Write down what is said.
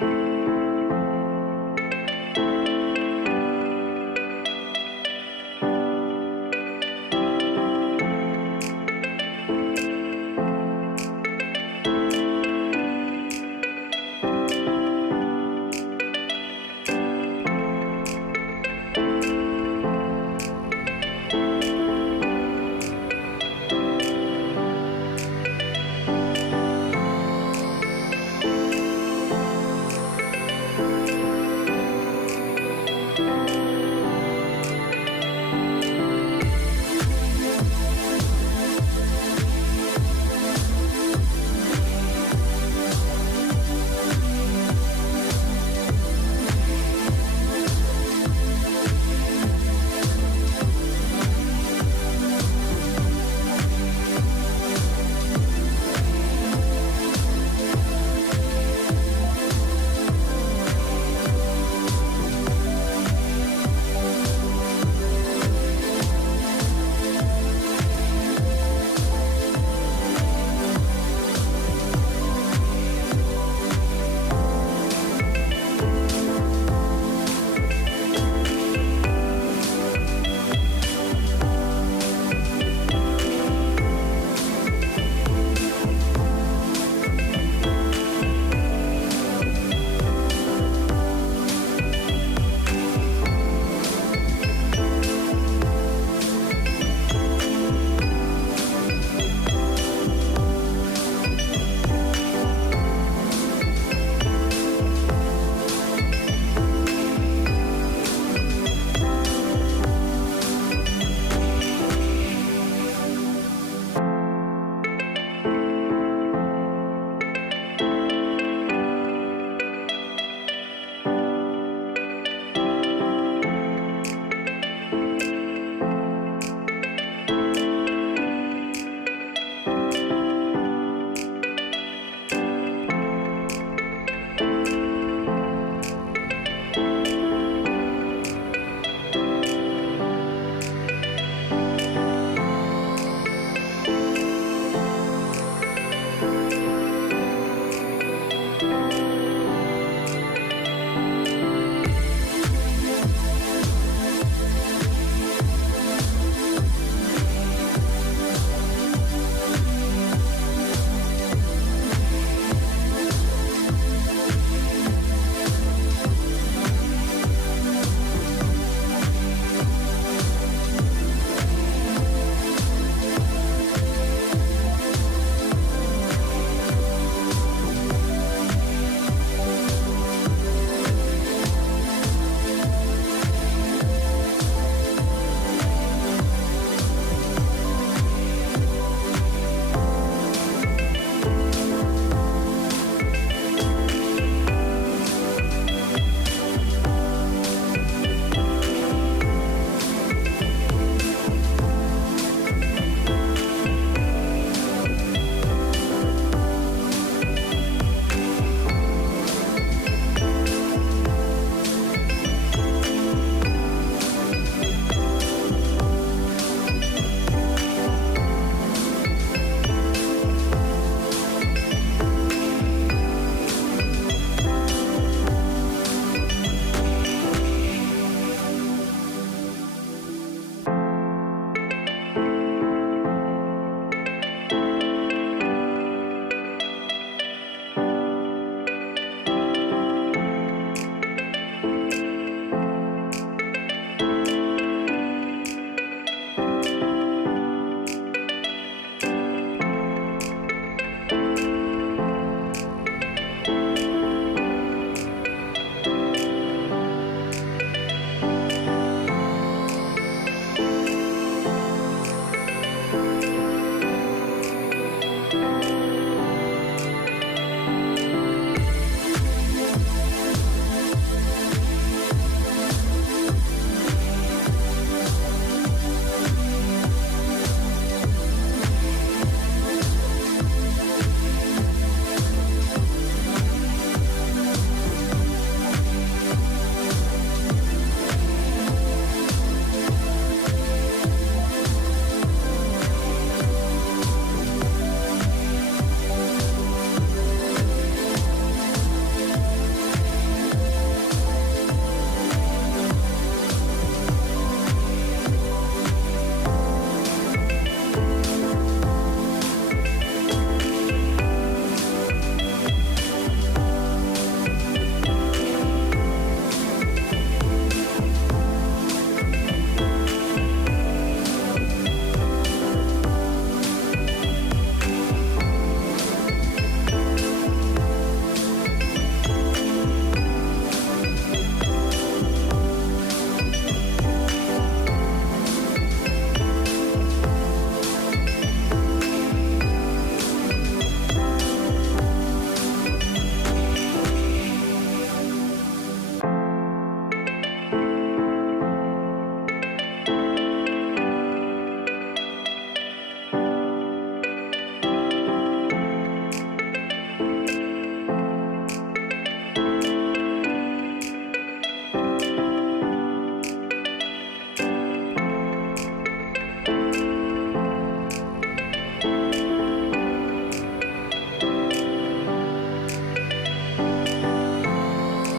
Bye.